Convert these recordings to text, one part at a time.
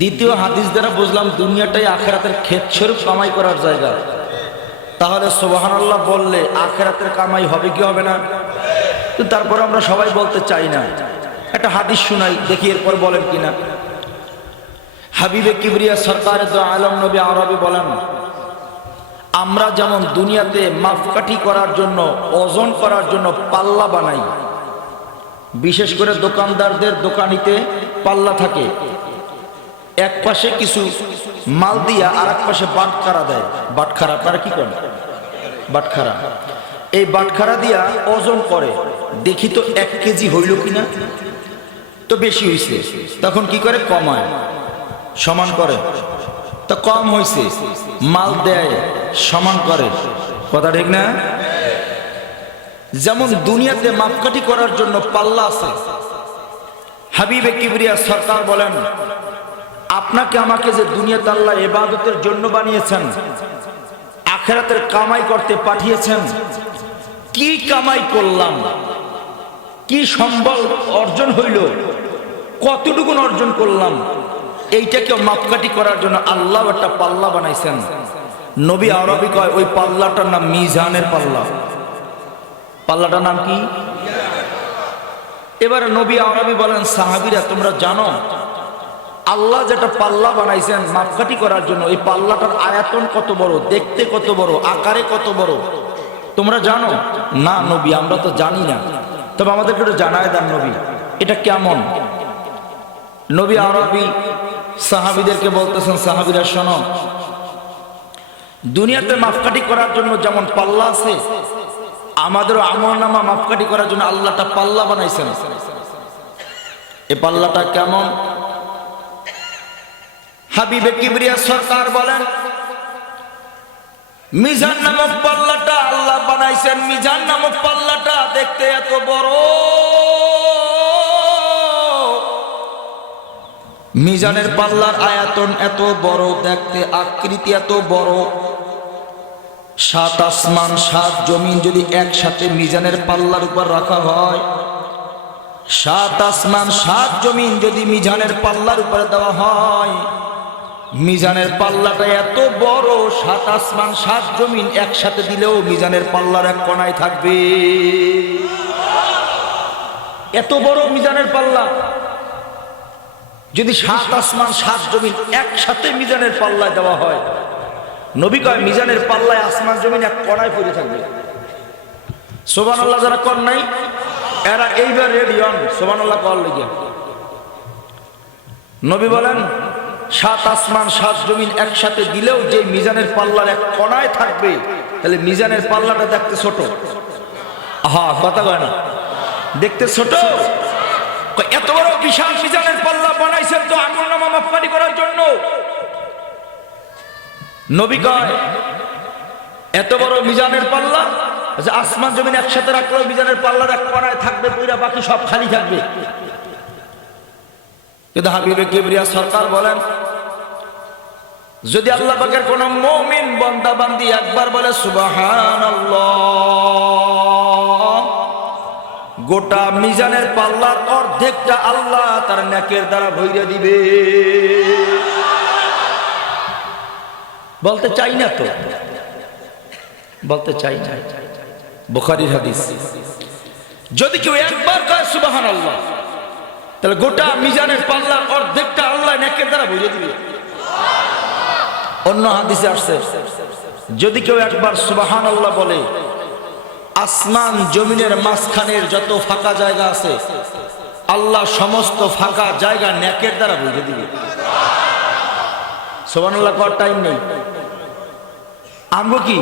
দ্বিতীয় হাদিস দ্বারা বুঝলাম দুনিয়াটাই আখিরাতের ক্ষেত স্বরূপ কামাই করার জায়গা। তাহলে সুবহানাল্লাহ বললে আখিরাতের কামাই হবে কি হবে না? কিন্তু তারপর আমরা সবাই বলতে চাই না। একটা হাদিস শুনাই, দেখি এরপর বলেন কিনা। হাবিবে কিবরিয়া সরকারে দো আলম নবী আরবি বলেন, আমরা যেমন দুনিয়াতে মাপকাঠি করার জন্য, ওজন করার জন্য পাল্লা বানাই, বিশেষ করে দোকানদারদের দোকানিতে পাল্লা থাকে, এক পাশে কিছু মাল দিয়া আর এক পাশে বাটখারা দেয়। বাটখারা আপনারা কি করেন? বাটখারা, এই বাটখারা দিয়া ওজন করে, দেখি তো 1 কেজি হইল কিনা, তো বেশি হইছে, তখন কি করে? কমায়, সমান করে। তো কম হইছে, মাল দেয়, সমান করে। কথা ঠিক না? যেমন দুনিয়াতে মাপকাঠি করার জন্য পাল্লা আছে, হাবিবে কিবরিয়া সরকার বলেন, আপনাকে আমাকে যে দুনিয়াতে আল্লাহ ইবাদতের জন্য বানিয়েছেন, আখিরাতের কামাই করতে পাঠিয়েছেন, কি কামাই করলাম, কি সম্বল অর্জন হইল, কতটুকু অর্জন করলাম, এইটাকে মাপকাঠি করার জন্য আল্লাহ একটা পাল্লা বানাইছেন। নবী আরবি কয় ওই পাল্লাটার নাম মিজানের পাল্লা। পাল্লাটার নাম কি? এবার নবী আরবি বলেন, সাহাবীরা তোমরা জানো আল্লাহ যেটা পাল্লা বানাইছেন মাপকাঠি করার জন্য, এই পাল্লাটার আয়তন কত বড়, দেখতে কত বড়, আকারে কত বড়, তোমরা জানো? না নবী, আমরা তো জানি না। তবে আমাদেরকে একটু জানায় দেন নবী, এটা কেমন? নবী আরবি সাহাবীদেরকে বলতেছেন, সাহাবীরা শোনো, দুনিয়াতে মাপকাঠি করার জন্য যেমন পাল্লা আছে, আমাদেরও আমলনামা মাপকাঠি করার জন্য আল্লাহটা পাল্লা বানাইছেন। এই পাল্লাটা কেমন? হাবিবে কিবরিয়া সরকার বলেন, মিজান নামক পাল্লাটা আল্লাহ বানাইছেন। মিজান নামক পাল্লাটা দেখতে এত বড়, মিজানের পাল্লার আয়তন এত বড়, দেখতে আকৃতি এত বড়, 7 আসমান 7 জমিন যদি একসাথে মিজানের পাল্লার উপর রাখা হয়, 7 আসমান 7 জমিন যদি মিজানের পাল্লার উপরে দেওয়া হয়, মিজানের পাল্লাটা এত বড়, 7 আসমান 7 জমিন একসাথে দিলেও মিজানের পাল্লার এক কোণায় থাকবে। এত বড় মিজানের পাল্লা যদি 7 আসমান 7 জমিন একসাথে মিজানের পাল্লায় দেওয়া হয়, নবী কয় মিজানের পাল্লায় আসমান জমিন এক কোণায় পড়ে থাকবে। সুবহানাল্লাহ যারা কর নাই এরা এইবার রেডি হন, সুবহানাল্লাহ কর লেগে। নবী বলেন 7 আসমান 7 জমিন একসাথে দিলেও যে মিজানের পাল্লার এক কোণায় থাকবে, তাহলে মিজানের পাল্লাটা দেখতে ছোট। হ্যাঁ, কথা কয় না, দেখতে ছোট। এত বড় বিশাল মিজানের পাল্লা বানাইছেন তো আমলনামা মাপকাঠি করার জন্য। নবী কয় এত বড় মিজানের পাল্লা, আসমান জমিন একসাথে রাখলেও মিজানের পাল্লার এক কোণায় থাকবে, পুরা বাকি সব খালি থাকবে। কিন্তু হাবিবে কিবরিয়া সরকার বলেন, যদি আল্লাহ পাকের কোন মুমিন বান্দা বান্দি একবার বলে সুবহানাল্লাহ, গোটা মিজানের পাল্লার অর্ধেকটা আল্লাহ তার নেকের দ্বারা ভইরা দিবে। বলতে চাই না তো, বলতে চাই না। বুখারীর হাদিস, যদি কেউ একবার কয় সুবহানাল্লাহ, তাহলে গোটা মিজানের পাল্লার অর্ধেকটা আল্লাহ নেকের দ্বারা ভইরা দিবে। অন্য হাদিসে আসছে, যদি কেউ একবার সুবহানাল্লাহ বলে, আসমান জমিনের মাঝখানের যত ফাঁকা জায়গা আছে আল্লাহ সমস্ত ফাঁকা জায়গা নেকের দ্বারা ভরে দিবে। সুবহানাল্লাহ করার টাইম নেই, আমগো কি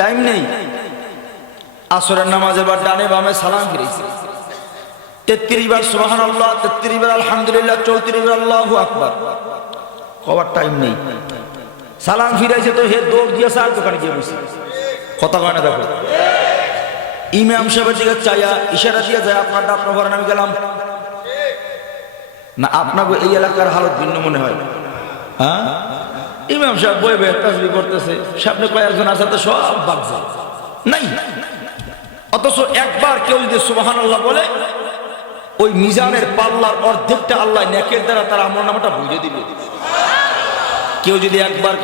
টাইম নেই? আসরের নামাজে বার ডানে বামে সালাম ফিরেছি, 33 বার সুবহানাল্লাহ, 33 বার আলহামদুলিল্লাহ, 34 বার আল্লাহু আকবার, কবার টাইম নেই। সালাম ফিরাইছে তো হে দৌড় দিয়ে চার দোকানে গিয়ে বসে। কথা কয় না? দেখো, ইমাম সাহেবের দিকে চাইয়া ইশারা দিয়ে যায়, আপনারটা আপনার ঘরে আমি গেলাম না। আপনাকে এই এলাকার হালত ভিন্ন মনে হয়। হ্যাঁ, ইমাম সাহেব বই বই তাসবিহ করতেছে, সামনে কয়েকজন আছে, তো সব বাগজা নাই। অথচ একবার কেউ যদি সুবহানাল্লাহ বলে ওই মিজানের পাল্লার অর্ধেকটা আল্লাহ নেকের দ্বারা তার আমলনামাটা বুঝে দিবে। কেউ যদি একবার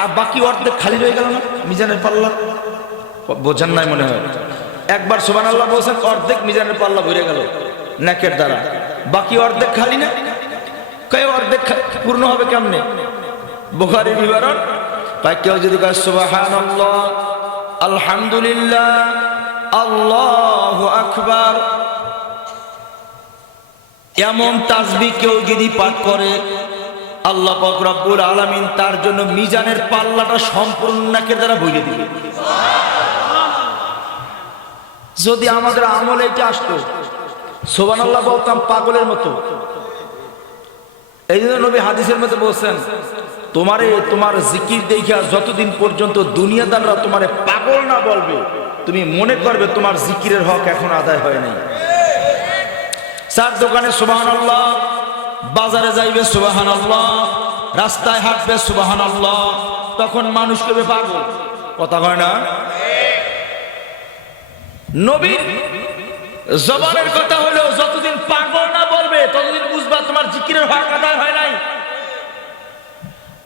আর বাকি অর্ধেক খালি রয়ে গেল না মিজানের পাল্লা, বোঝেন নাই মনে হয়। একবার সুবহানাল্লাহ বলছেন, অর্ধেক মিজানের পাল্লা ভরে গেল নেকের দ্বারা, বাকি অর্ধেক খালি না। কেউ অর্ধেক পূর্ণ হবে কেমনে? বুখারীর বিবরণ, তাই কেউ যদি কয় সুবহানাল্লাহ, আলহামদুলিল্লাহ, আল্লাহু আকবার, এমন তাসবিহ কেউ যদি পাঠ করে, আল্লাহ পাক রব্বুল আলামিন তার জন্য মিজানের পাল্লাটা সম্পূর্ণ নেকের দ্বারা ভরে দিবে। যদি আমাদের আমলে এটা আসতো, সুবহানাল্লাহ বলতাম পাগলের মতো। এই জন্য নবী হাদিসের মধ্যে বলছেন, তোমার জিকির দেখা যতদিন পর্যন্ত দুনিয়াদাররা তোমারে পাগল না বলবে, তুমি মনে করবে তোমার জিকিরের হক এখন আদায় হয় নাই। চার দোকানে সুবহানাল্লাহ, বাজারে যাইবে সুবহানাল্লাহ, রাস্তায় হাঁটবে সুবহানাল্লাহ, তখন মানুষ কবে পাগল? কথা হয় না? নবীর জবানের কথা হলো, যতদিন পাগল না বলবে ততদিন বুঝবা তোমার জিকিরের হক আদায় হয় নাই।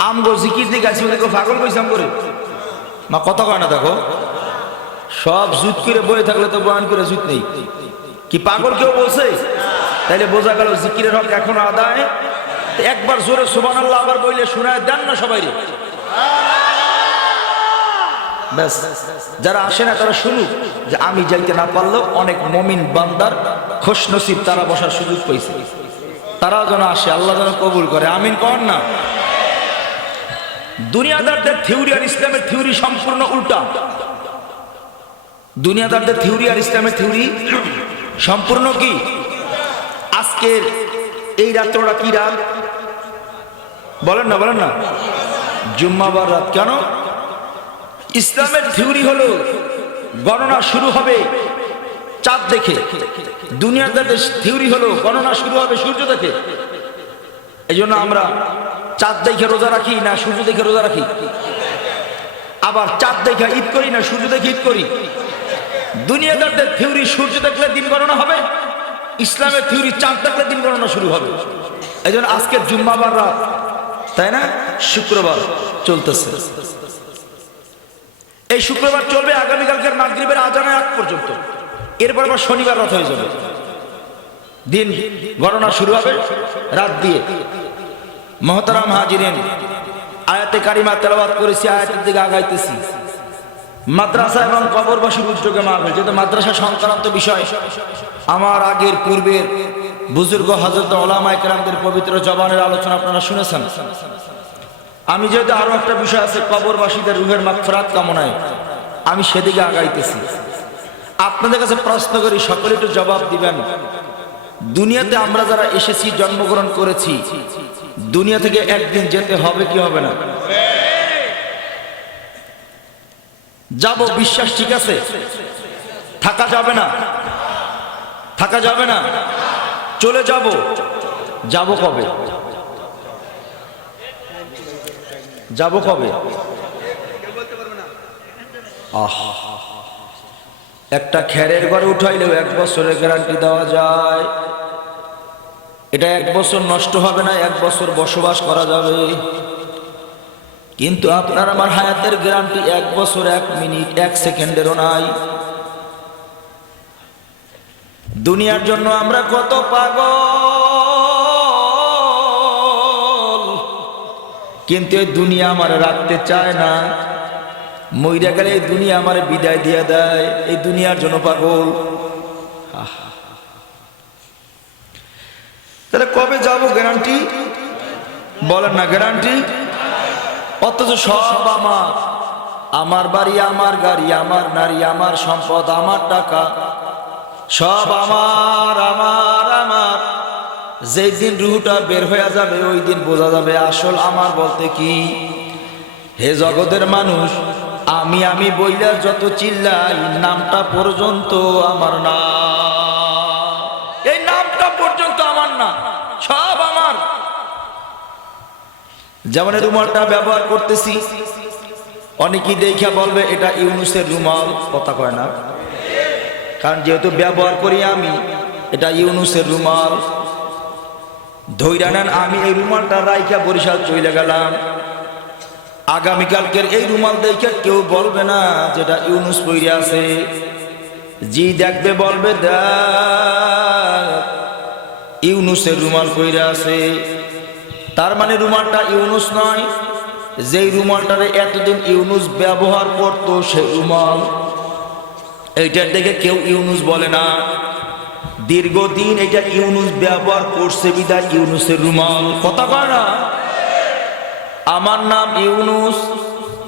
আমগো জিকির দিকে আসি দেখো পাগল কইসাম করে মা, কথা কয় না। দেখো সব জুত করে বয়ে থাকলে তো বয়ান করে জুত নেই, কি পাগল কেউ বলছে? তাইলে বোঝা গেল জিকিরের হক এখন আদায়। একবার জোরে সুবহানাল্লাহ আবার বইলে শোনায় দেন না সবাই রে, ব্যাস। যারা আসে না তারা শুনুক যে আমি যাইতে না পারলেও অনেক মুমিন বান্দার খুশনসিব, তারা বসার সুযোগ পাইছে, তারাও যেন আসে, আল্লাহ যেন কবুল করে। আমিন কর না। দুনিয়াদারদের থিওরি আর ইসলামের থিওরি সম্পূর্ণ উল্টা। দুনিয়াদারদের থিওরি আর ইসলামের থিওরি সম্পূর্ণ কি? আজকের এই রাত্রটা কি রাত বলেন না, বলেন না, জুম্মাবার রাত। কেন? ইসলামের থিওরি হলো গণনা শুরু হবে চাঁদ দেখে, দুনিয়াদারদের থিওরি হলো গণনা শুরু হবে সূর্য দেখে। এই জন্য আমরা চাঁদ দেখে রোজা রাখি না সূর্য দেখে রোজা রাখি, আবার চাঁদ দেখে ঈদ করি না সূর্য দেখে ঈদ করি। দুনিয়াদারদের থিওরি সূর্য দেখলে দিন গণনা হবে, ইসলামের থিওরি চাঁদ দেখলে দিন গণনা শুরু হবে। এই জন্য আজকে জুম্মাবার রাত, তাই না? শুক্রবার চলতেছে, এই শুক্রবার চলবে আগামীকালকের মাগরিবের আজানের আগ পর্যন্ত। এরপর আবার শনিবার রাত হয়ে যাবে, দিন গণনা শুরু হবে রাত দিয়ে। মুহতারাম হাজিরিন, আয়াতে কারিমা তেলাওয়াত করেছি, আয়াতের দিকে আগাইতেছি। মাদ্রাসা এবং কবরবাসীর উদ্যোগে মাহফিল, যেহেতু মাদ্রাসা সংক্রান্ত বিষয়, আমার আগের পূর্বের বুজুর্গ হযরত উলামায়ে কেরামদের পবিত্র জবানের আলোচনা আপনারা শুনেছেন। আমি যেহেতু আরো একটা বিষয় আছে কবরবাসীদের রুহের মাগফিরাত কামনায়, আমি সেদিকে আগাইতেছি। আপনাদের কাছে প্রশ্ন করি, সকলে একটু জবাব দিবেন। দুনিয়াতে আমরা যারা এসেছি, জন্মগ্রহণ করেছি, দুনিয়া থেকে একদিন যেতে হবে কি হবে না? যাব, বিশ্বাস ঠিক আছে? থাকা যাবে না, থাকা যাবে না, চলে যাব। যাব কবে? যাব কবে? একটা খেরের ঘরে উঠাইলেও 1 বছরের গ্যারান্টি দেওয়া যায়। এটা 1 বছর নষ্ট হবে না, 1 বছর বসবাস করা যাবে। কিন্তু আপনার আমার হায়াতের গ্যারান্টি 1 বছর 1 মিনিট 1 সেকেন্ডেরও নাই। দুনিয়ার জন্য আমরা কত পাগল, কিন্তু এই দুনিয়া আমার রাখতে চায় না। মইরা গেলে এই দুনিয়া আমার বিদায় দিয়ে দেয়, এই দুনিয়ার জন্য পাগল। তাহলে কবে যাব গ্যারান্টি বলেন না? গ্যারান্টি। অথচ সব আমার, আমার বাড়ি, আমার গাড়ি, আমার নারী, আমার সম্পদ, আমার টাকা, সব আমার আমার আমার। যেই দিন রুহটা বের হয়ে যাবে ওই দিন বোঝা যাবে আসল আমার বলতে কি। হে জগতের মানুষ, আমি আমি বইলা যত চিল্লাই, নামটা পর্যন্ত আমার না, এই নামটা পর্যন্ত আমার না, সব আমার। যেমন রুমালটা ব্যবহার করতেছি, অনেকেই দেখা বলবে এটা ইউনুসের রুমাল, কথা কয় না? কারণ যেহেতু ব্যবহার করি আমি, এটা ইউনুসের রুমাল, ধইরা নেন। আমি এই রুমালটা রাইখা বরিশাল চলে গেলাম, আগামীকালকের এই রুমাল দেখে কেউ বলবে না যেটা ইউনুস পইরা আছে। জি দেখবে বলবে দেখ ইউনুসের রুমাল পইরা আছে। তার মানে রুমালটা ইউনুস নয়, যেই রুমালটারে এতদিন ইউনুস ব্যবহার করতো সেই রুমাল। এইটার দেখে কেউ ইউনুস বলে না, দীর্ঘদিন এটা ইউনুস ব্যবহার করছে বিদায় ইউনুসের রুমাল। কথা কয় না? আমার নাম ইউনুস,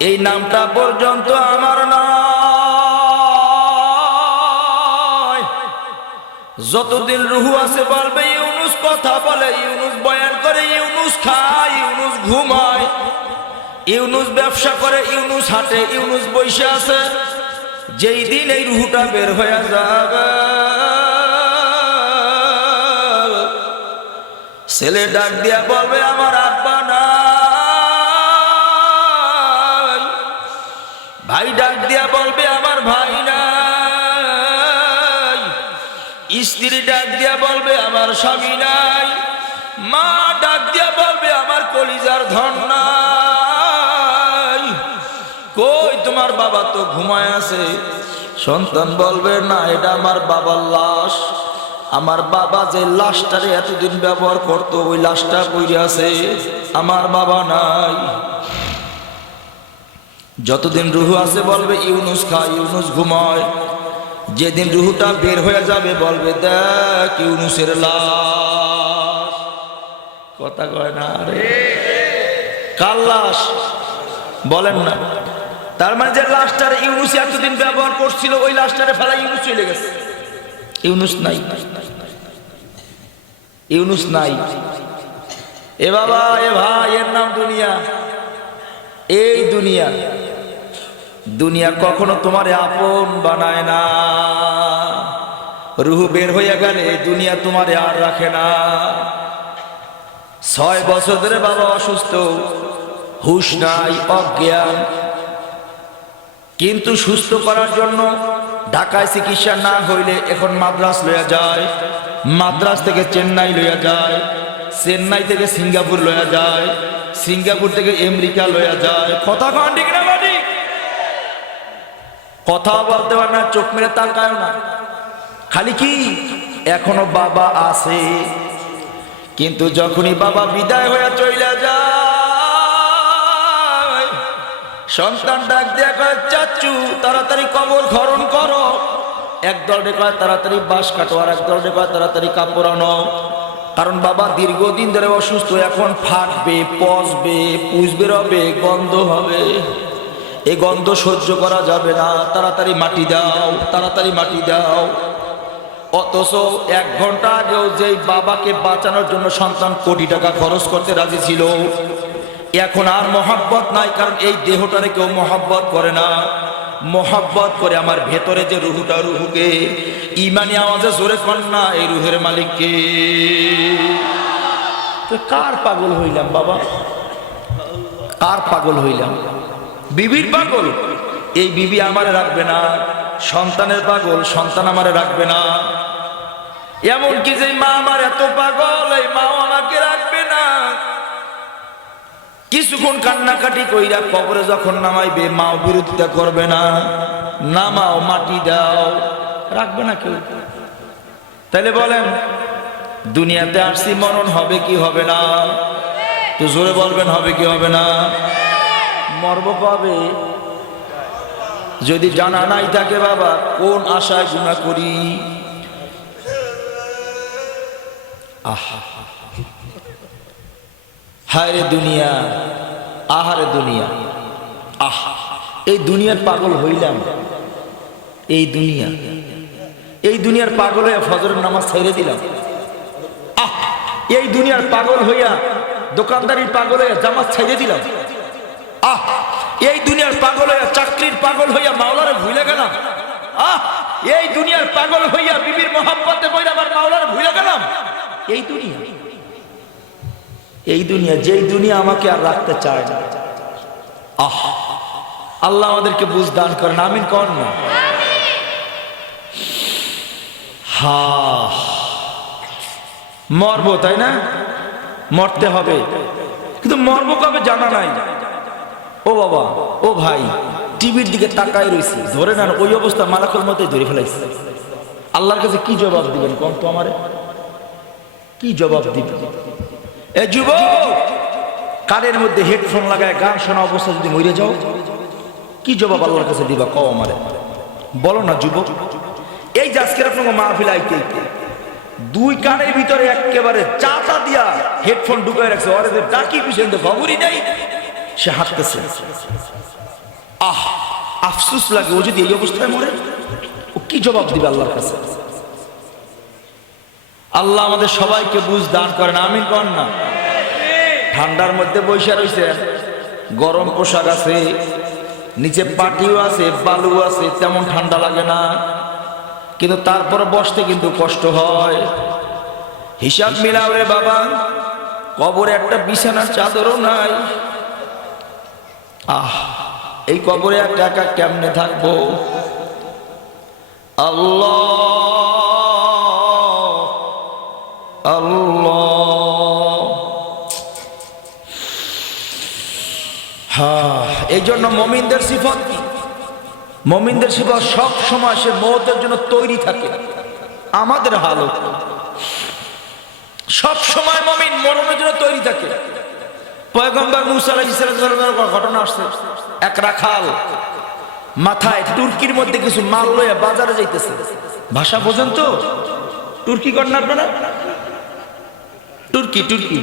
এই নামটা পর্যন্ত আমার নয়। যতদিন রুহু আছে বলবে ইউনুস কথা বলে, ইউনুস বয়ান করে, ইউনুস খায়, ইউনুস ঘুমায়, ইউনুস ব্যবসা করে, ইউনুস হাঁটে, ইউনুস বসে আছে। যেই দিন এই রুহুটা বের হয়ে যাবে, ছেলে ডাক দিয়া বলবে আমার আব্বা নাই, ভাই ডাক দিয়া বলবে আমার ভাই নাই, স্ত্রী ডাক দিয়া বলবে আমার স্বামী নাই, মা ডাক দিয়া বলবে আমার কলিজার ধন নাই। কই তোমার বাবা তো ঘুমায় আছে। সন্তান বলবে না, এটা আমার বাবার লাশ, আমার বাবা যে লাশটারে এতদিন ব্যবহার করতো ওই লাশটা পড়ে আছে, আমার বাবা নাই। যতদিন রুহু আছে বলবে ইউনুস খায়, ইউনুস ঘুমায়। যেদিন রুহুটা বের হয়ে যাবে বলবে দেখ ইউনুসের লাশ। কথা কয় না রে? কার লাশ বলেন না? তার মানে যে লাশটারে ইউনুস এতদিন ব্যবহার করছিল ওই লাশটারে ফেলা ইউনুস চলে গেছে, ইউনুস নাই, ইউনুস নাই। এ বাবা এ ভাই, এর নাম দুনিয়া। এই দুনিয়া, দুনিয়া কখনো তোমারে আপন বানায় না। রুহু বের হইয়া গেলে দুনিয়া তোমারে আর রাখে না। 6 বছর ধরে বাবা অসুস্থ, হুশ নাই, অজ্ঞান, কিন্তু সুস্থ করার জন্য ঢাকায় চিকিৎসা না হইলে এখন মাদ্রাস লইয়া যায়, মাদ্রাস থেকে চেন্নাই লইয়া যায়, চেন্নাই থেকে সিঙ্গাপুর লইয়া যায়, সিঙ্গাপুর থেকে আমেরিকা লইয়া যায়। কথা কন ঠিক না বাড়ি? কথা বলতে পারে না, চোখ মেরে তাকায় না, খালি কি এখনো বাবা আছে। কিন্তু যখনই বাবা বিদায় হইয়া চইলা যায়, সন্তান ডাক দিয়া কয় চাচু তাড়াতাড়ি কবর খনন করো। একদল কয় তাড়াতাড়ি বাঁশ কাটো, আর একদল কয় তাড়াতাড়ি কাপড় আনো। কারণ বাবা দীর্ঘদিন ধরে অসুস্থ, এখন ফাটবে, পচবে, পুষ বেরোবে, গন্ধ হবে, এই গন্ধ সহ্য করা যাবে না। তাড়াতাড়ি মাটি দাও, তাড়াতাড়ি মাটি দাও। অথচ 1 ঘন্টা আগেও যেই বাবাকে বাঁচানোর জন্য সন্তান কোটি টাকা খরচ করতে রাজি ছিল, এখন আর মহব্বত নাই। কারণ এই দেহটারে কেউ মহব্বত করে না, মহব্বত করে আমার ভেতরে যে রুহুটা, রুহুকে ইমানি আওয়াজে জোরে কর না, এই রুহের মালিককে। তো কার পাগল হইলাম বাবা? কার পাগল হইলাম? বিবির পাগল? এই বিবি আমারে রাখবে না। সন্তানের পাগল, সন্তান আমারে রাখবে না। এমনকি যে মা আমার এত পাগল, এই মাও আমাকে রাখবে না। কিছুক্ষণ কান্নাকাটি কইরা কবরে যখন নামাইবে, মাও বিরোধিতা করবে না, নামাও, মাটি দাও, রাখবে না কেউ। তাইলে বলেন দুনিয়াতে আসছি, মরণ হবে কি হবে না? তো জোরে বলবেন হবে কি হবে না? মরব কবে? যদি জানা নাই থাকে বাবা কোন আশায় গুনাহ করি। আহা হায় রে দুনিয়া, আহারে দুনিয়া, আহা এই দুনিয়ার পাগল হইলাম। এই দুনিয়া, এই দুনিয়ার পাগল হইয়া ফজরের নামাজ ছেড়ে দিলাম। আহ এই দুনিয়ার পাগল হইয়া দোকানদারির পাগল হইয়া জামাত ছেড়ে দিলাম। আহ এই দুনিয়ার পাগল হইয়া চাকরির পাগল হইয়া মাওলারে ভুলে গেলাম। আহ এই দুনিয়ার পাগল হইয়া বিবির মোহাব্বতে পড়ে আমার মাওলারে ভুলে গেলাম। এই দুনিয়া, এই দুনিয়া, যেই দুনিয়া আমাকে আর রাখতে চায় না। আহ আল্লাহ আমাদেরকে বুঝ দান করেন, আমিন করেন না। হা মরবো, তাই না? মরতে হবে, কিন্তু মরবো কবে জানা নাই। ও বাবা, ও ভাই, টিভির দিকে তাকায় রয়েছে, ধরে না ওই অবস্থা মালাকুল মতই ধরে ফেলাইছে। আল্লাহর কাছে কি জবাব দিবেন কোন তো আমারে? কি জবাব দিবেন? এ যুবক, কানের মধ্যে হেডফোন লাগায় গান শোনা অবস্থা যদি মরে যাও, কি জবাব আল্লাহর কাছে দিবা কও আমারে? বলো না যুবক। এই যে আজকের আপনাকে মাহফিল আইতে দুই কানের ভিতরে একেবারে চাটা দিয়া হেডফোন ঢুকায় রাখছে, ওরে যে ডাকি পিছনে খবরই নাই, সে হাঁটতেছে। আহ, আফসোস লাগে, ও যদি এই অবস্থায় মরে, ও কি জবাব দিবে আল্লাহর কাছে? আল্লাহ আমাদের সবাইকে বুঝ দান করেন, আমিন করেন না। ঠান্ডার মধ্যে বৈশা রয়েছে, গরম পোশাক আছে, নিচে পাটিও আছে, বালু আছে, তেমন ঠান্ডা লাগে না, কিন্তু তারপর বসতে কিন্তু কষ্ট হয়। হিসাব মিলাও রে বাবা, কবরে একটা বিছানার চাদরও নাই। আহ, এই কবরে একা একা কেমনে থাকবো? আল্লাহ আল্লাহ। হ্যাঁ, এই জন্য মুমিনদের সিফত কি? মুমিনদের সিফত সব সময় সে মওতের জন্য তৈরি থাকে। আমাদের হালত সব সময় মুমিন মরণের জন্য তৈরি থাকে। পয়গম্বর মুসা আলাইহিস সালামের ঘটনা আসছে, এক রাখাল মাথায় তুর্কির মধ্যে কিছু মাল লইয়া বাজারে যাইতেছে। ভাষা বোঝেন তো? তুর্কি করেন আপনারা? তুর্কি, তুর্কি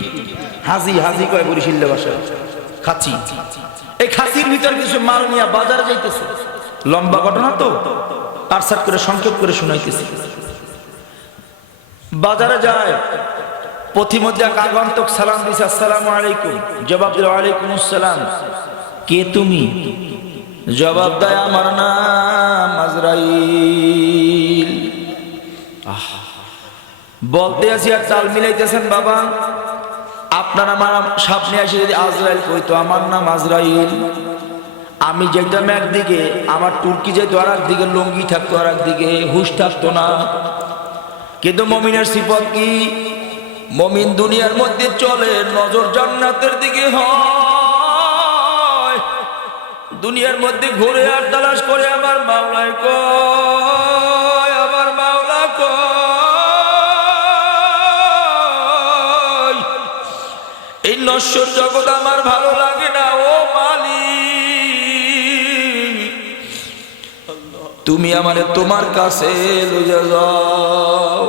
হাজি, হাজি কয় বরিশালের ভাষায় খাচি। এই খাচির ভিতর কিছু মাল নিয়ে বাজারে যাইতেছে। লম্বা ঘটনা তো, আরসাট করে সংক্ষেপ করে শুনাইতেছি। বাজারে যায়, পথিমধ্যে এক আগন্তুক সালাম দিছে, আসসালামু আলাইকুম। জবাব দিল ওয়ালাইকুম আসসালাম। কে তুমি? জবাব দেয় আমার নাম আজরাইল। বলতে আছি আর চাল মিলাইতেছেন বাবা, আপনার আমার সামনে এসে যদি আজরাইল কইতো আমার নাম আজরাইল, আমি যেতাম একদিকে, আমার তুর্কি যেত আর একদিকে, লুঙ্গি থাকতো আর একদিকে, হুশ থাকতো না। কিন্তু মুমিনের সিফত কি? মুমিন দুনিয়ার মধ্যে চলে, নজর জান্নাতের দিকে হয়। দুনিয়ার মধ্যে ঘুরে আর তালাশ করে আমার মাওলাই কই, আমার মাওলা কই। এই নশ্বর জগৎ আমার ভালো লাগে না, ও মালিক তুমি আমারে তোমার কাছে লইয়া যাও।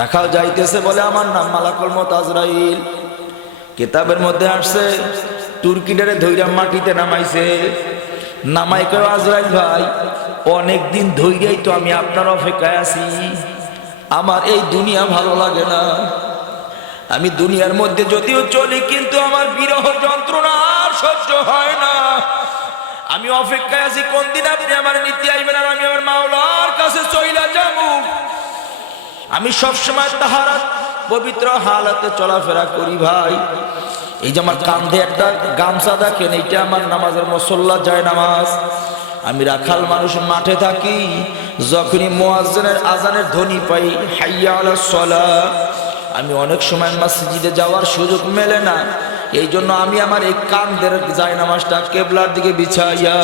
রাখাল যাইতেছে, বলে আমার নাম মালাকুল মউত আজরাইল। কিতাবের মধ্যে আসছে তুর্কিটারে ধইরা মাটিতে নামাইছে, নামাই কয় আজরাইল ভাই, অনেক দিন ধইরাই তো আমি আপনার অপেক্ষায় আছি, আমার এই দুনিয়া ভালো লাগে না। আমি দুনিয়ার মধ্যে যদিও চলি, কিন্তু আমার বিরহ যন্ত্রণা আর সহ্য হয় না। আমি অপেক্ষায় আছি কোন দিন আপনি আমার নিতে আইবেন আর আমি আমার মাওলার কাছে চইলা যাব। আমি সবসময় তাহারাত পবিত্র হালাতে চলাফেরা করি ভাই। এই যে আমার কাঁধে একটা গামছা দেখেন, এইটা আমার নামাজের মুসল্লা যায় নামাজ। আমি রাখাল মানুষ, মাঠে থাকি, যখনই মুয়াজ্জিনের আজানের ধ্বনি পাই, হাইয়া আলাস সালাহ, আমি অনেক সময় মসজিদে যাওয়ার সুযোগ মেলে না। এই জন্য আমি আমার এই কাঁধের যায় নামাজটা কেবলার দিকে বিছাইয়া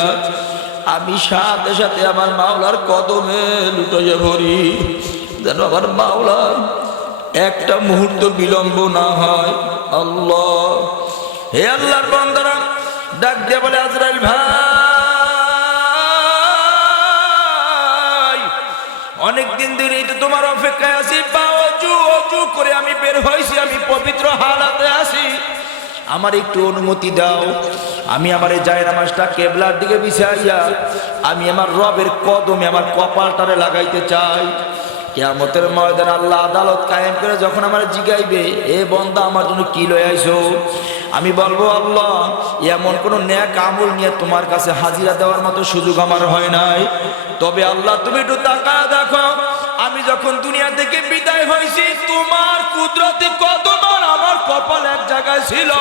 আমি সাথে সাথে আমার মাওলার কদমে লুটাইয়া ভরি, যেন আমার মাওলার একটা মুহূর্ত বিলম্ব না হয়। আল্লাহ, হে আল্লাহর বান্দারা, ডাক দিয়ে বলে আজরাইল ভাই, অনেকদিন ধরে তো তোমার অপেক্ষায় আছি, অজু অজু করে আমি বের হয়েছি, আমি পবিত্র হালাতে আছি, আমার একটু অনুমতি দাও। আমি আমার এই যায় নামাজটা কেবলার দিকে বিছাইয়া আমি আমার রবের কদমে আমার কপালটারে লাগাইতে চাই। কিয়ামতের ময়দানে আল্লাহ আদালত কায়েম করে যখন আমার জিগাইবে, এ বান্দা আমার জন্য কি লয়ে আইছো, আমি বলবো আল্লাহ, এমন কোন নেক আমল নিয়ে তোমার কাছে হাজিরা দেওয়ার মতো সুযোগ আমার হয় নাই। তবে আল্লাহ তুমি একটু তাকায় দেখো, আমি যখন দুনিয়া থেকে বিদায় হয়েছি, তোমার কুদরতি কদম আর আমার কপাল এক জায়গায় ছিল।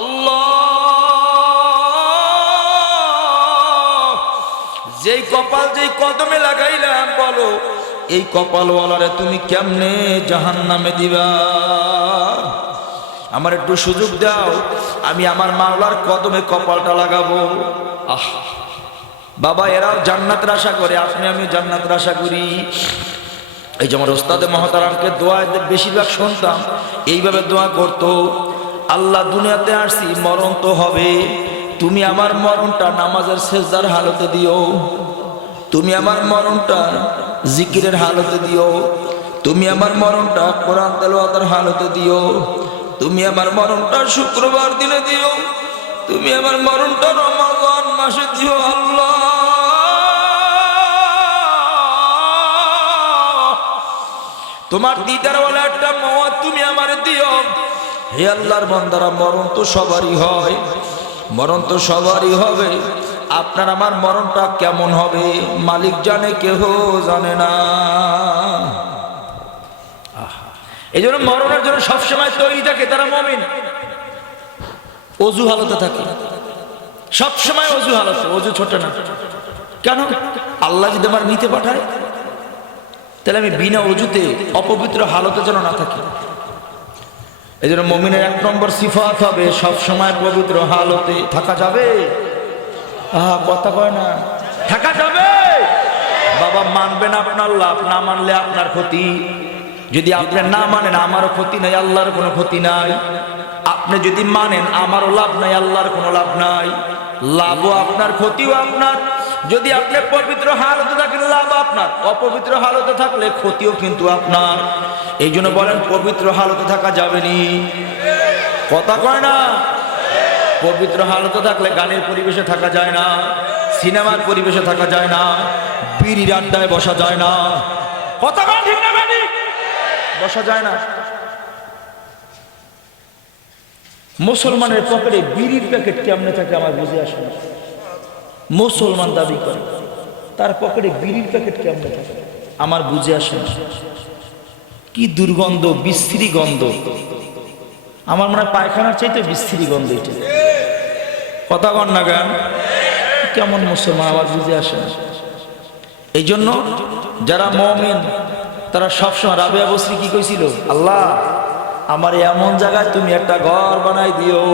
আল্লাহ, যেই কপাল যেই কদমে লাগাইলাম, বলো এই কপালওয়ালারে তুমি কেমনে জাহান্নামে দিবা? আমার একটু সুযোগ দাও, আমি আমার মাওলার কদমে কপালটা লাগাবো। আহ বাবা, এরাও জান্নাতের আশা করে, আপনি আমি জান্নাতের আশা করি। এই যে আমার ওস্তাদে মহতারামকে দোয়ায় বেশিরভাগ শুনতাম, এইভাবে দোয়া করতো, আল্লাহ দুনিয়াতে আসছি, মরণ তো হবে, তুমি আমার মরণটা নামাজের সেজদার হালতে দিও, তুমি আমার মরণটা জিকিরের হালতে দিও, তুমি আমার মরণটা কোরআন তেলাওয়াতের হালতে দিও, তুমি আমার মরণটা শুক্রবার দিনে দিও, তুমি আমার মরণটা রমাদান মাসে দিও। আল্লাহ, তোমার দিদারওয়ালা একটা মওত তুমি আমারে দিও। হে আল্লাহর বান্দারা, মরণ তো সবারই হয়, মরণ তো সবারই হবে, আপনার আমার মরণটা কেমন হবে মালিক জানে, কেহ জানে না। এই জন্য মরণের জন্য সবসময় তৈরি থাকে তারা মুমিন, অজু হালতে থাকে সবসময়, অজু হালতে, অজু ছোটে না। কেন? আল্লাহ যদি আমার নিতে পাঠায়, তাহলে আমি বিনা অজুতে অপবিত্র হালতে যেন না থাকি। এই জন্য মুমিনের 1 নম্বর সিফাত হবে সবসময় পবিত্র হালতে থাকা যাবে। কথা কয় না, থাকা যাবে। বাবা, মানবেন আপনার লাভ, না মানলে আপনার ক্ষতি। যদি আপনি না মানেন, আমারও ক্ষতি নাই, আল্লাহর কোনো ক্ষতি নাই। আপনি যদি মানেন, আমারও লাভ নাই, আল্লাহর কোনো লাভ নাই। লাভও আপনার, ক্ষতিও আপনার। যদি আপনি পবিত্র হালতে থাকেন, লাভ আপনার, অপবিত্র হালতে থাকলে ক্ষতিও কিন্তু আপনার। এই জন্য বলেন, পবিত্র হালতে থাকা যাবে নি? কথা কয় না। পবিত্র হালতে থাকলে গানের পরিবেশে থাকা যায় না, সিনেমার পরিবেশে থাকা যায় না, বিড়ির আড্ডায় বসা যায় না। কথা কয় ঠিক না? বসা যায় না। মুসলমানের পকেটে বিড়ির প্যাকেট কেমনে থাকে আমার বুঝে আসে না। মুসলমান দাবি করে, তার পকেটে বিড়ির প্যাকেট কেমনে থাকে আমার বুঝে আসে না। কি দুর্গন্ধ, বিশ্রী গন্ধ। আমার মনে হয় পায়খানার চাইতে বিশ্রী গন্ধ এটা। কথা কন না গান, কেমন মুসলমান আমার বুঝে আসে না। এই জন্য যারা মুমিন তারা সবসময়, রাবেয়া বসরি কি কইছিল, আল্লাহ আমার এমন জায়গায় তুমি একটা ঘর বানাই দিও,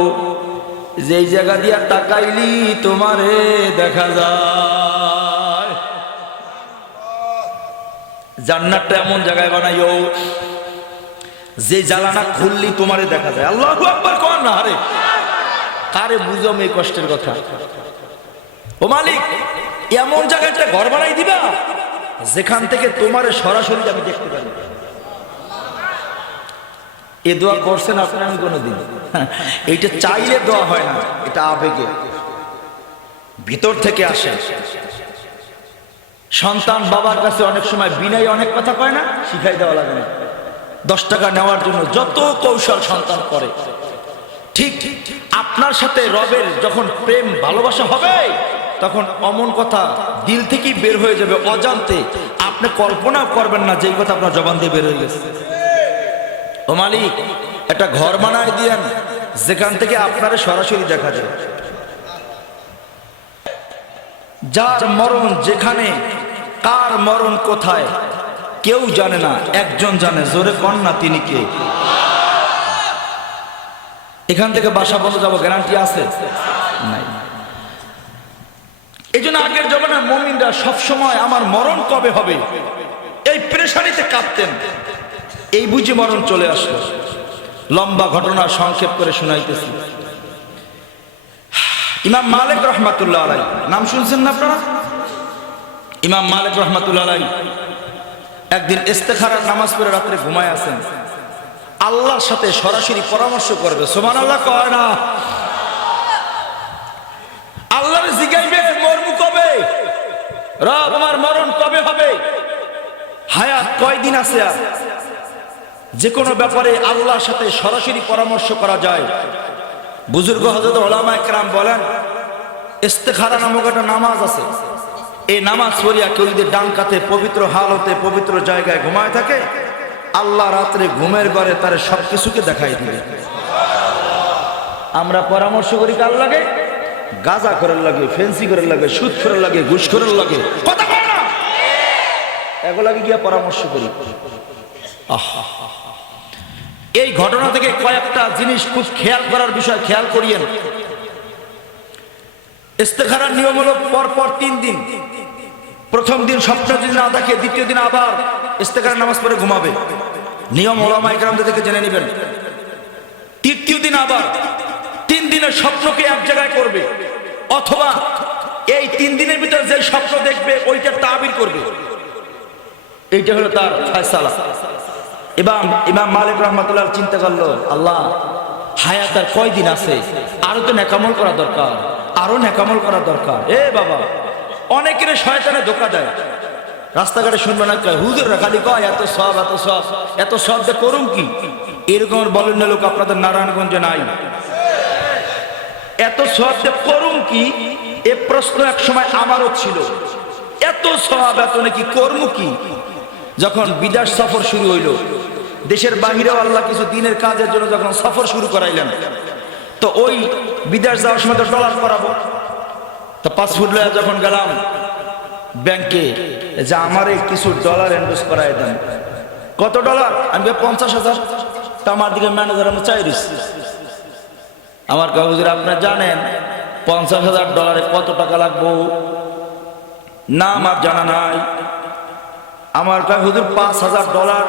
যেই জায়গা দিয়া তাকাইলি তোমারে দেখা যায়। জান্নাতটা এমন জায়গায় বানাইও যে জানালা খুললি তোমারে দেখা যায়। আল্লাহু আকবার কোন না, আরে কারে বুঝাম এই কষ্টের কথা। ও মালিক, এমন জায়গায় একটা ঘর বানাই দিবা যেখান থেকে তোমারে সরাসরি আমি দেখতে পারি। এ দোয়া করছেন আপনার আমি কোনোদিন? এইটা চাইলে দোয়া হয় না, এটা আবেগে ভিতর থেকে আসে। সন্তান বাবার কাছে অনেক সময় বিনয় অনেক কথা কয় না, শিখাই দেওয়া লাগে না। 10 টাকা নেওয়ার জন্য যত কৌশল সন্তান করে, ঠিক আপনার সাথে রবের যখন প্রেম ভালোবাসা হবে, তখন অমন কথা দিল থেকেই বের হয়ে যাবে অজান্তে, আপনি কল্পনা করবেন না যেই কথা আপনার জবান দিয়ে বের হয়ে গেছে। ও মালিক, একটা ঘর বানায় দিয়েন যেখান থেকে আপনারে সরাসরি দেখা যায়। যার মরণ যেখানে, কার মরণ কোথায় কেউ জানে না, একজন জানে, জোরে কন না, তিনি কে? এখান থেকে বাসা বন্ধ যাবো গ্যারান্টি আছে? নাই। এই জন্য আগের জমানার মুমিনরা সবসময় আমার মরণ কবে হবে এই প্রেশারিতে কাঁপতেন। এই বুঝে মরণ চলে আসলো। লম্বা ঘটনা সংক্ষেপ করে শোনাইতেছি। ইমাম মালিক রহমাতুল্লাহ আলাইহি, নাম শুনছেন না আপনারা? ইমাম মালিক রহমাতুল্লাহ আলাইহি একদিন ইস্তেখারার নামাজ পড়ে রাত্রে ঘুমায় আছেন। আল্লাহর সাথে সরাসরি পরামর্শ করবে, সুবহানাল্লাহ কয় না? আল্লাহর জিগাইবে মরমু কবে, রব আমার মরণ কবে হবে, হায়াত কয়দিন আছে আর। যে কোনো ব্যাপারে আল্লাহর সাথে সরাসরি পরামর্শ করা যায়। বুজুর্গ হযরত উলামা ইকরাম বলেন, ইস্তেখারা নামক একটা নামাজ আছে, এই নামাজ পড়িয়া কেউ যদি ডান কাতে পবিত্র হালতে পবিত্র জায়গায় ঘুমায় থাকে, আল্লাহ রাত্রে ঘুমের ঘরে তার সবকিছুকে দেখাই দিবে। আমরা পরামর্শ করি কার লাগে? গাঁজা করার লাগে, ফেন্সি করার লাগে, সুদ করার লাগে, ঘুষ করার লাগে। কথা বল না, এগুলাকে গিয়ে পরামর্শ করি। এই ঘটনা থেকে কয়েকটা জিনিস খুব খেয়াল করার বিষয় খেয়াল করিয়েন। ইস্তেখারার নিয়ম হলো পরপর 3 দিন, প্রথম দিন স্বপ্ন যদি না থাকে দ্বিতীয় দিন আবার ইস্তেখারার নামাজ পড়ে ঘুমাবে। নিয়ম ওলামায়ে কেরামদের থেকে জেনে নেবেন। তৃতীয় দিন আবার 3 দিনের স্বপ্নকে এক জায়গায় করবে, অথবা এই 3 দিনের ভিতরে যে স্বপ্ন দেখবে ওইটা তাবির করবে। এইটা হলো তার ফয়সালা। ইমাম মালিক রাহমাতুল্লাহ চিন্তা করলো, আল্লাহ হায়াত আর কয়দিন আছে, আরো তো নেকামল করা দরকার, আরো নেকামল করা দরকার। এ বাবা, অনেকের শয়তানে ধোঁকা দেয়। রাস্তাঘাটে শুনবে না, হুজুররা খালি কয় এত সব এত সব এত সব যে করুন কি, এরকম বলেন না লোক আপনাদের নারায়ণগঞ্জে নাই। এত সব যে করুন কি, এ প্রশ্ন এক সময় আমারও ছিল। এত সব এত নাকি কর্ম কি? যখন বিদেশ সফর শুরু হইল, দেশের বাহিরেও আল্লাহ কিছু দিনের কাজের জন্য যখন সফর শুরু করাইলেন, তো ওই বিদেশ যাওয়ার সময় তো ডলার করাবো, তো পাসপোর্ট লয়ে যখন গেলাম ব্যাংকে, যে আমারে কিছু ডলার এন্ডোজ করাই দেন। কত ডলার? আমি 50,000। তা আমার দিকে ম্যানেজার আমি চাই দিচ্ছি। আমার কাগজের আপনার জানেন 50,000 ডলারে কত টাকা লাগবো? না, আমার জানা নাই। আমার কাগজের 5,000 ডলার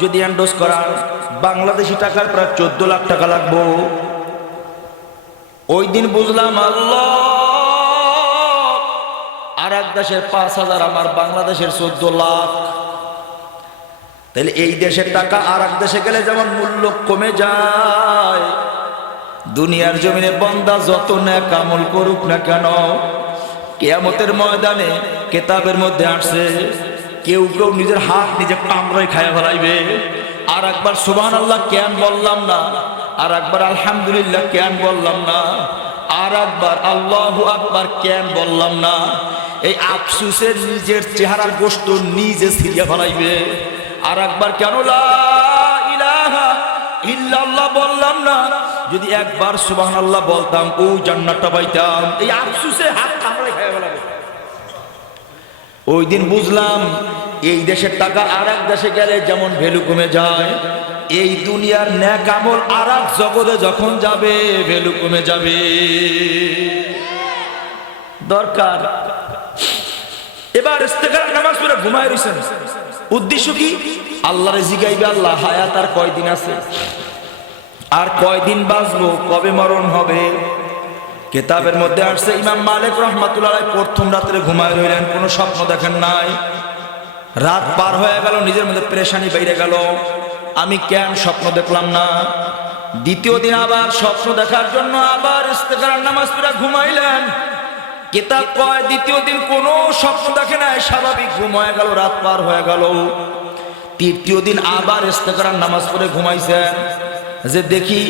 যদি এন্ডোজ করান বাংলাদেশি টাকার প্রায় 14 লাখ টাকা লাগবো। ওই দিন বুঝলাম আল্লাহ, আর এক দেশের 5,000, আমার বাংলাদেশের 14 লাখ। তাহলে এই দেশের টাকা আর এক দেশে গেলে যেমন মূল্য কমে যায়, দুনিয়ার জমিনে বান্দা যত নেক আমল করুক না কেন, কিয়ামতের ময়দানে কিতাবের মধ্যে আসছে কেউ কেউ নিজের হাত নিজে কামড়ায় খায়া ফেলাইবে। আর একবার সুবহানাল্লাহ কেন বললাম না, আর একবার আলহামদুলিল্লাহ কেন বললাম না, আর একবার আল্লাহু আকবার কেন বললাম না। এই আফসোসের নিজের চেহারার গোশত নিজে ছিঁড়িয়া ফেলাইবে। আর একবার কেন লা ইলাহা ইল্লাল্লাহ বললাম না, যদি একবার সুবহানাল্লাহ বলতাম ও জান্নাতটা পাইতাম। এই আফসোসে হাত কামড়ে খেয়ে ফেলাবে। ওই দিন বুঝলাম এই দেশের টাকা আর এক দেশে গেলে যেমন ভ্যালু কমে যায়, এই দুনিয়ার নেক আমল আর এক জগতে যখন যাবে ভ্যালু কমে যাবে। দরকার এবার ইস্তেখারার নামাজ পড়ে ঘুমায় রইছেন, উদ্দেশ্য কি? আল্লাহরে জিগাইবে, আল্লাহ হায়াত আর কয়দিন আছে, আর কয়দিন বাঁচবো, কবে মরণ হবে। কিতাবের মধ্যে আসছে ইমাম মালিক রাহমাতুল্লাহ প্রথম রাত্রে ঘুমায় রইলেন, কোনো স্বপ্ন দেখেন নাই। রাত পার হয়ে গেল, নিজের মধ্যে পেরেশানি বেড়ে গেল, আমি কেন স্বপ্ন দেখলাম না। দ্বিতীয় দিন আবার স্বপ্ন দেখার জন্য আবার ইস্তেখারার নামাজ পড়ে ঘুমাইলেন। কিতাব কয় দ্বিতীয় দিন কোনো স্বপ্ন দেখে নাই, স্বাভাবিক ঘুম হয়ে গেল, রাত পার হয়ে গেল। তৃতীয় দিন আবার ইস্তেখারার নামাজ পড়ে ঘুমাইছেন, যে দেখি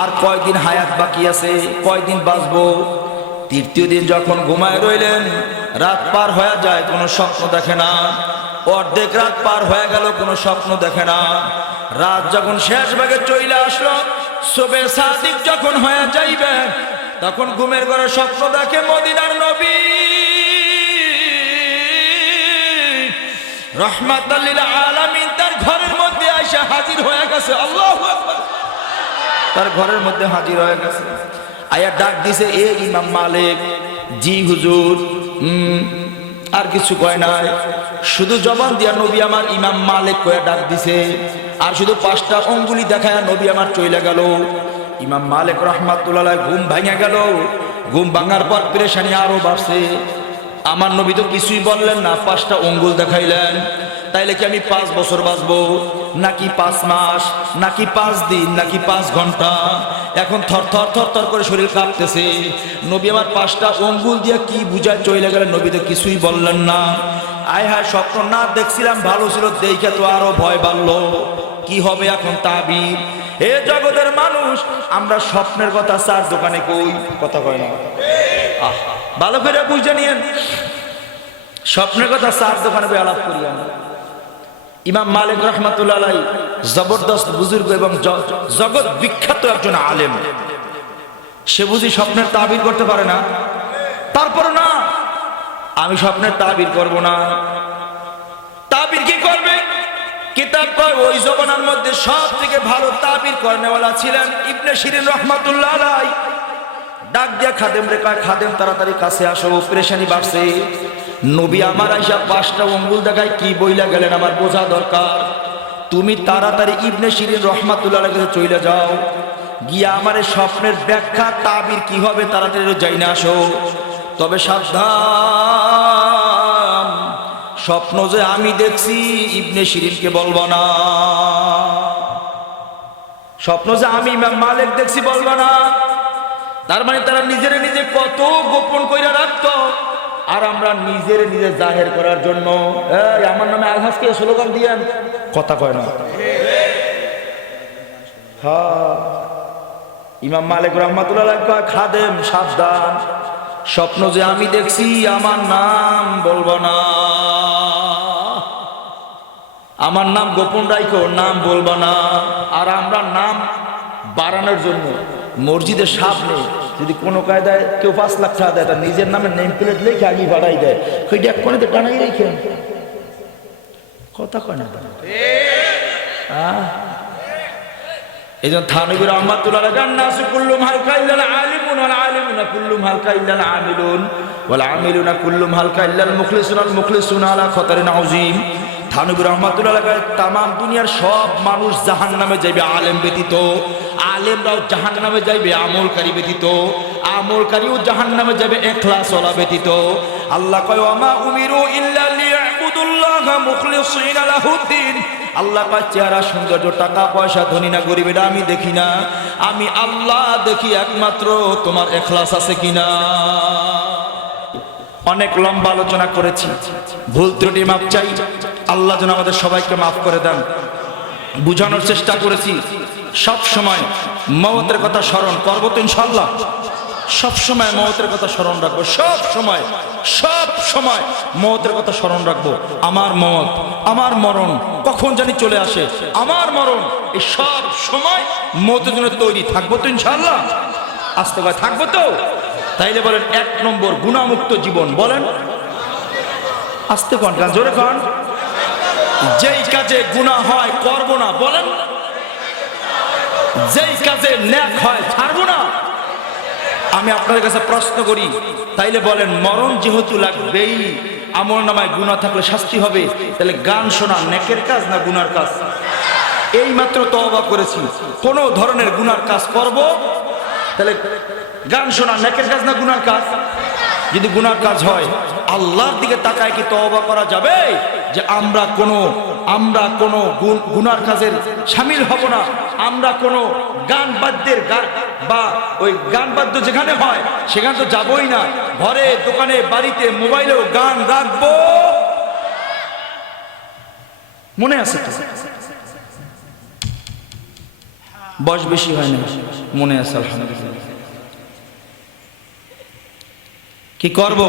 আর কয়দিন হায়াত বাকি আছে, কয়দিন বাঁচবো। তৃতীয় দিন যখন ঘুমায় রইলেন, রাত পার হয়ে যায়, কোনো স্বপ্ন দেখে না। অর্ধেক রাত পার হয়ে গেল, কোনো স্বপ্ন দেখে না। রাত যখন শেষ ভাগে চলে আসলো, শোবে সাদিক যখন হয়ে যাইবে, তখন ঘুমের ঘরে স্বপ্ন দেখে মদিনার নবী রাহমাতাল লিল আলামিন তার ঘরের মধ্যে আইসা হাজির হয়ে গেছে। আল্লাহু আকবার। তার ঘরের মধ্যে হাজির হয়ে গেছে, আয়া ডাক দিছে, এ ইমাম মালিক। জি হুজুর। আর কিছু কয় নাই, শুধু জবান দিয়া নবী আমার ইমাম মালিক কয়ে ডাক দিছে, আর শুধু 5টা আঙ্গুলি দেখায় নবী আমার চলে গেল। ইমাম মালিক রাহমাতুল্লাহ ঘুম ভেঙে গেল। ঘুম ভাঙার পর পেরেশানি আরো বাড়ছে। আমার নবী তো কিছুই বললেন না, 5টা আঙ্গুল দেখাইলেন। তাইলে কি আমি 5 বছর বাঁচবো, নাকি 5 মাস, নাকি 5 দিন, নাকি 5 ঘন্টা? এখন থর থর থর থর করে শরীর কাঁপতেছে। নবী আমার 5টা আঙ্গুল দিয়ে কি বুঝায় চলে গেলেন, নবী তো কিছুই বললেন না। আয় হায়, স্বপ্ন না দেখছিলাম ভালো ছিল, দেখে তো আরো ভয় বাড়লো। কি হবে এখন তাবির? এ জগতের মানুষ, আমরা স্বপ্নের কথা 4 দোকানে কই, কথা কয় না। ভালো করে বুঝে নিয়েন, স্বপ্নের কথা 4 দোকানে বই আলাপ করি আমরা। ইমাম মালিক রাহমাতুল্লাহ আলাইহি জবরদস্ত বুজুর্গ এবং জগৎ বিখ্যাত একজন আলেম। সে বুঝি স্বপ্নের তাবির করতে পারে না? তারপর না, আমি স্বপ্নের তাবির করব না। তাবির করবে? কিতাব কয় ওই জমানার মধ্যে সব থেকে ভালো তাবির করেনেওয়ালা ছিলেন ইবনে শিরিন রহমাতুল্লাহ আলাইহি। ডাক দিয়া খাদেম রে কয়, খাদেম তাড়াতাড়ি কাছে আসো, পেরেশানি বাড়ছে। নবী আমার আইসা 5টা আঙ্গুল দেখায়, কি বইলা গেলেন আমার বোঝা দরকার। তুমি তাড়াতাড়ি ইবনে শিরিন রহমাতুল্লাহ আলাইহি কাছে চলে যাও, গিয়া আমার স্বপ্নের ব্যাখ্যা তাবির কি হবে তাড়াতাড়ি যাই না আসো। তবে সাবধান, স্বপ্ন যে আমি দেখছি ইবনে শিরিনকে বলবো না, স্বপ্ন যে আমি ইমাম মালিক দেখছি বলবো না। তার মানে তারা নিজের নিজে কত গোপন কইরা রাখতো, আর আমরা নিজের নিজে জাহের করার জন্য এই আমার নামে আলহাজকে স্লোগান দিয়েন, কথা কয় না। হ্যাঁ, ইমাম মালিক রহমাতুল্লাহ কয়, খাদেম সাবধান, স্বপ্ন যে আমি দেখছি আমার নাম বলবো না, আমার নাম গোপন রাখো, নাম বলবো না। আর আমরা নাম বাড়ানোর জন্য মসজিদের সামনে যদি কোনো কায়দায় কেউ 5 লাখ টাকা দেয়, তার নিজের নামে নেম প্লেট লিখে আগে বাড়াই দেয়, সেইটা এক কোণে টানাই রেখে, কথা কয় না। এই জন্য থানবী রহমাতুল্লাহ নাসু কুল্লুম হালকা ইল্লাল আলিমুন ওয়াল আলিমুনা কুল্লুম হালকা ইল্লাল আমিলুন ওয়াল আমিলুনা কুল্লুম হালকা ইল্লাল মুখলিসুন ওয়াল মুখলিসুনা আলা খতারিন আযীম। থানবী রহমাতুল্লাহ তামাম দুনিয়ার সব মানুষ জাহান্নামে যাইবে আলেম ব্যতীত, আলেমরাও জাহান্নামে যাইবে আমলকারী ব্যতীত, আমলকারীও জাহান্নামে যাবে ইখলাসওয়ালা ব্যতীত। আল্লাহ কয় ওয়ামা উমিরু ইল্লা লিয়াবুদুল্লাহা মুখলিসিনা লাহুদ্দিন। আল্লাহ কয় চেহারা সৌন্দর্য টাকা পয়সা ধনী না গরিবেরা আমি দেখি না, আমি আল্লাহ দেখি একমাত্র তোমার ইখলাস আছে কিনা। অনেক লম্বা আলোচনা করেছি, ভুল ত্রুটি মাপ চাই, আল্লাহ যেন আমাদের সবাইকে মাফ করে দেন। বুঝানোর চেষ্টা করেছি, সব সময় মওতের কথা স্মরণ করবো তো ইনশাআল্লাহ, সব সময় মওতের কথা স্মরণ রাখবো, সব সময় মওতের কথা স্মরণ রাখবো। আমার মওত, আমার মরণ কখন জানি চলে আসে, আমার মরণ, এই সব সময় মওতের জন্য তৈরি থাকবো তো ইনশাআল্লাহ। আসতে পারে থাকবো তো। তাইলে বলেন 1 নম্বর গুনাহমুক্ত জীবন, বলেন আস্তে কন, জোরে কন। যেই কাজে গুনাহ হয় করব না, বলেন যেই কাজে নেক হয় ছাড়বো না। আমি আপনাদের কাছে প্রশ্ন করি, তাইলে বলেন মরণ যেহেতু লাগবেই, আমলনামায় গুনাহ থাকলে শাস্তি হবে, তাহলে গান শোনা নেকের কাজ না গুনার কাজ? এই মাত্র তওবা করেছি, কোন ধরনের গুনার কাজ করব, তাহলে গান শোনা নেকের কাজ না গুনার কাজ? যদি গুনার কাজ হয় আল্লাহর দিকে তাকায় কি তওবা করা যাবে যে আমরা কোনো গুনার কাজের শামিল হব না, আমরা কোনো গান বাদ্যের বা ওই গান বাদ্য যেখানে হয় সেখানে তো যাবই না, ঘরে দোকানে বাড়িতে মোবাইলেও গান রাখবো? মনে আছে তো? বয়স বেশি হয় না, মনে আছে আলহামদুলিল্লাহ। কি করব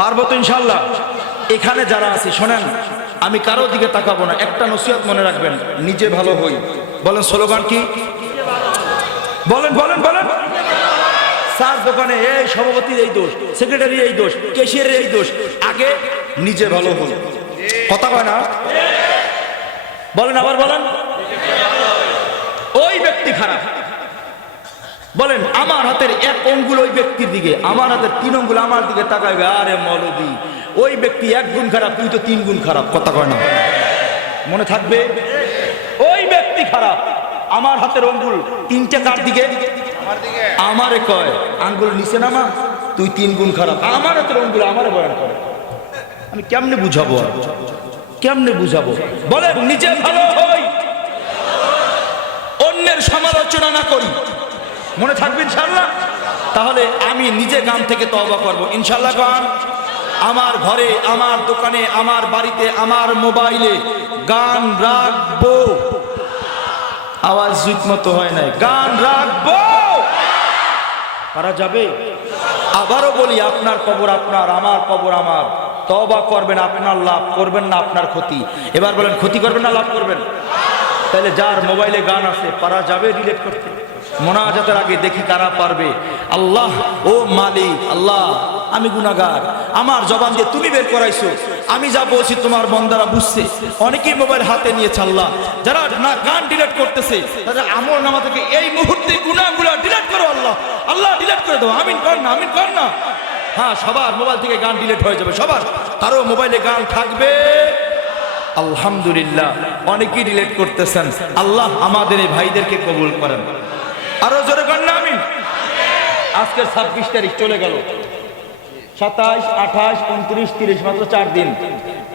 পারবো তো ইনশাআল্লাহ। এখানে যারা আছে শোনেন, আমি কারো দিকে তাকাবো না, একটা নসিহত মনে রাখবেন, নিজে ভালো হই। বলেন স্লোগান কি? বলেন বলেন বলেন। স্যার দোকানে এই সভাপতির এই দোষ, সেক্রেটারি এই দোষ, ক্যাশিয়ারের এই দোষ, আগে নিজে ভালো হই। কথা কয় না? বলেন, আবার বলেন। ওই ব্যক্তি খারাপ, বলেন আমার হাতের 1 আঙ্গুল ওই ব্যক্তির দিকে, আমার হাতের 3 আঙ্গুল আমার দিকে তাকাইবে, আরে মৌলবি ওই ব্যক্তি 1 গুণ খারাপ, তুই তো 3 গুণ খারাপ। কথা কয় না? মনে থাকবে? ওই ব্যক্তি খারাপ, আমার হাতের আঙ্গুল 3টা কার দিকে? আমারে কয় আঙ্গুল নিচে নামা, তুই 3 গুণ খারাপ। আমার হাতের আঙ্গুল আমারে বয়ান করে, আমি কেমনে বুঝাবো? কেমনে বুঝাবো? বলে নিজে ভালো হই, অন্যের সমালোচনা না করি। মনে থাকবে ইনশাআল্লাহ? তাহলে আমি নিজে গান থেকে তওবা করব ইনশাআল্লাহ। গান আমার ঘরে, আমার দোকানে, আমার বাড়িতে, আমার মোবাইলে গান রাখবো। আওয়াজ ঠিকমতো হয় নাই, গান রাখবো। পারা যাবে? আবারও বলি, আপনার কবর আপনার, আমার কবর আমার। তওবা করবেন, আপনার লাভ, করবেন না আপনার ক্ষতি। এবার বলেন ক্ষতি করবেন না লাভ করবেন? তাহলে যার মোবাইলে গান আছে পারা যাবে ডিলিট করতে? মোনাজাতের আগে দেখি কারা পারবে। আল্লাহ ও মালিক, আল্লাহ আমি গুনাহগার, আমার জবান দিয়ে তুমি বের করাইছো, আমি যা বলছি তোমার বন্দারা বুঝছে। অনেকেই মোবাইল হাতে নিয়েছে আল্লাহ, যারা না গান ডিলিট করতেছে তাদের আমল নামা থেকে এই মুহূর্তে গুনাহগুলো ডিলিট করো আল্লাহ, আল্লাহ ডিলিট করে দাও। আমিন কর না, আমিন কর না। হ্যাঁ, সবার মোবাইল থেকে গান ডিলিট হয়ে যাবে, সবার। কারো মোবাইলে গান থাকবে আলহামদুলিল্লাহ, অনেকেই ডিলিট করতেছেন। আল্লাহ আমাদের এই ভাইদেরকে কবুল করেন। আরো জোরে কর না আমিন। আজকে 26 তারিখ চলে গেল, 27, 28, 29, 30, মাত্র 4 দিন।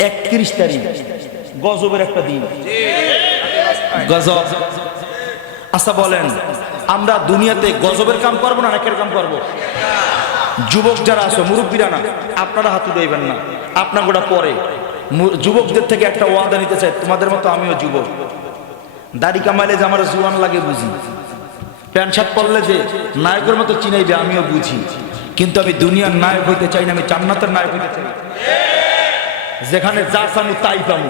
31 তারিখ গজবের একটা দিন, গজব। আচ্ছা বলেন, আমরা দুনিয়াতে গজবের কাম করবো না নাকের কাম করবো? যুবক যারা আছো, মুরব্বীরা না, আপনারা হাত উঠাইবেন না, আপনার গোটা পরে। যুবকদের থেকে একটা ওয়াদা নিতে চাই, তোমাদের মতো আমিও যুবক। দাড়ি কামাইলে যে আমার জুয়ান লাগে বুঝি, প্যান্ট শার্ট পরলে যে নায়কের মতো চিনাইবে আমিও বুঝি, কিন্তু আমি দুনিয়ার নায়ক হইতে চাই না, আমি জান্নাতের নায়ক হইতে চাই, যেখানে যা চামু তাই পামু,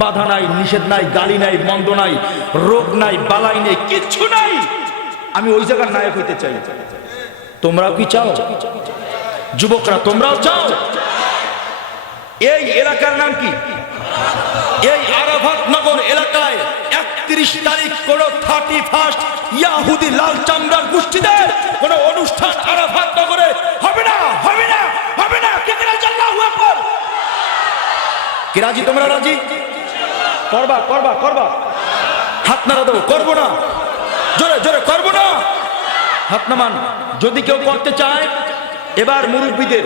বাধা নাই, নিষেধ নাই, গালি নাই, মন্দ নাই, রোগ নাই, বালাই নেই, কিচ্ছু নাই। আমি ওই জায়গার নায়ক হইতে চাই। তোমরাও কি চাও? যুবকরা তোমরাও চাও? এই এলাকার নাম কি? এই আরাফাত নগর এলাকায় 31 তারিখ কোন 31 ইয়াহুদি লাল চামড়ার গোষ্ঠীদের কোন অনুষ্ঠান আরাফাত নগরে হবে না, হবে না, হবে না। কে রাজি? আল্লাহু আকবার। কে রাজি? তোমরা রাজি? করবা, করবা, করবা। হাত নাড়া দাও। করবো না, জোরে জোরে করবো না। হাত নামান। যদি কেউ করতে চায়, এবার মুরব্বীদের